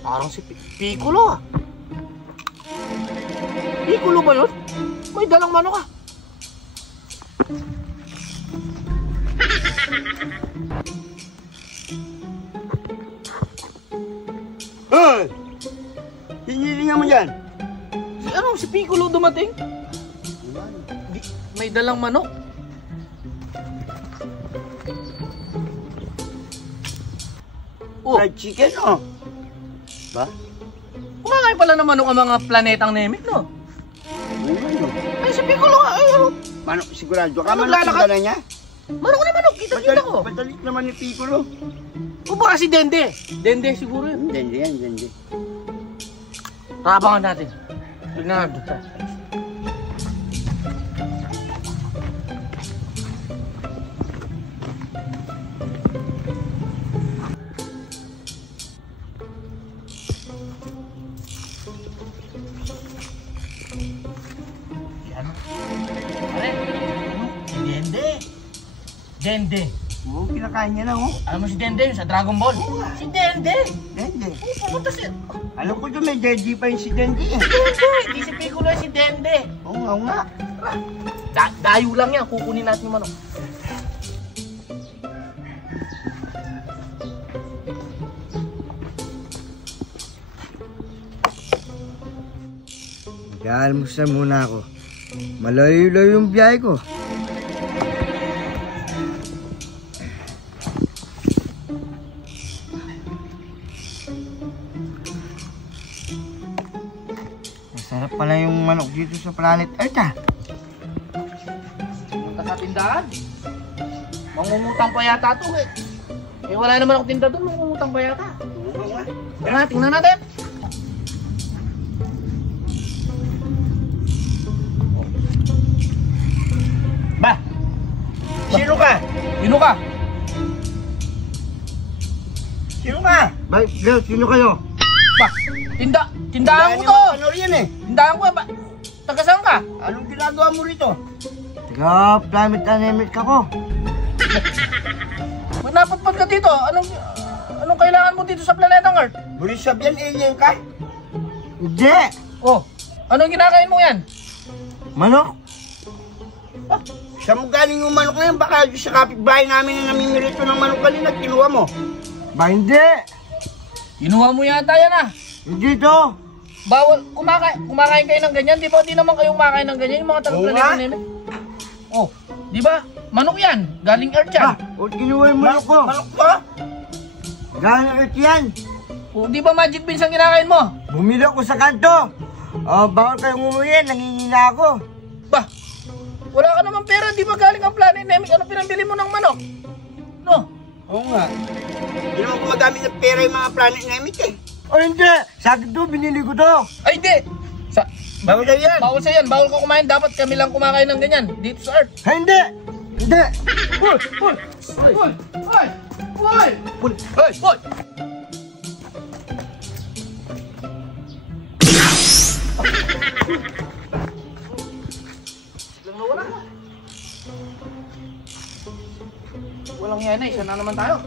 Parang si Piccolo ah. Piccolo ba yun? May dalang manok ah. Hoy! Hinilingan mo dyan. Si Piccolo dumating? May dalang manok. Fried chicken, oh. Ba? Kumakain pala ng manok ang mga planetang Namek, no? Ay, si Piccolo nga. Ay, ano? Manok, sigurado ka. Manok Manok lalakad? na niya? Manok na manok. Kita ko. Padalit naman ni Piccolo. O baka si Dende. Dende siguro yun. Dende yan, dende. Tabangan natin. Tignan natin. Dende. Oo, kinakain niya na, oh. Alam mo si Dende sa Dragon Ball? Si Dende. Dende. Pumunta si... Alam ko doon may Dende pa yung si Dende, eh. Hindi si Piccolo si Dende. Oo nga. Dayo lang yan. Kukunin natin yung manok. Mag-aalmusal muna ako. Malayo-layo yung biyahe ko. Masarap pala yung manok dito sa Planet Earth, ah. Punta sa tindahan. Mangungutang pa yata ito, eh. Eh, wala naman ako tinda doon. Mangungutang pa yata. Tara, tingnan natin. Ba? Sino ka? Sino ka? Sino ka? Ba, sino kayo? Ba? Tindahan ko to. Ano rin, eh? Tindahan ko, ba? Taga saan ka? Anong ginagawa mo rito? Taga Planet Namek ako. Ba't napadpad ka dito? Anong kailangan mo dito sa planetang Earth? Bulis sabihan, alien ka? Hindi. Oh, anong kinakain mo yan? Manok? Ah, saan mo galing yung manok na yan? Baka sa kapitbahay namin na namimirito ng manok kanina, kinuha mo. Ba, hindi. Kinuha mo yata yan ah. Hindi to. Bawal, kumakain kayo ng ganyan, di ba? Di naman kayong kumakain ng ganyan, yung mga taga-planeta Namek. Oh, di ba? Manok yan, galing Earth yan. Ah, o kinuha yung manok ko. Manok ko? Galing Earth yan. Oh, di ba magic beans ang kinakain mo? Bumili ako sa kanto. Bawal kayong umuwi, nangingina ako. Bah, wala ka naman pera, di ba galing ang Planet Namek? Ano pinambili mo ng manok? No? Oo nga. Hindi naman gumagamit ng pera yung mga Planet Namek, eh. O hindi, sa akin to, binili ko to. Ay, hindi. Bawal sa'yo yan. Bawal sa'yo yan, bawal ka kumain. Dapat kami lang kumakain ng ganyan, dito sa Earth. Ay, hindi. Hindi. Hoy! Hoy! Hoy! Hoy! Hoy! Hoy! Hoy! Walang yan na, isa na naman tayo.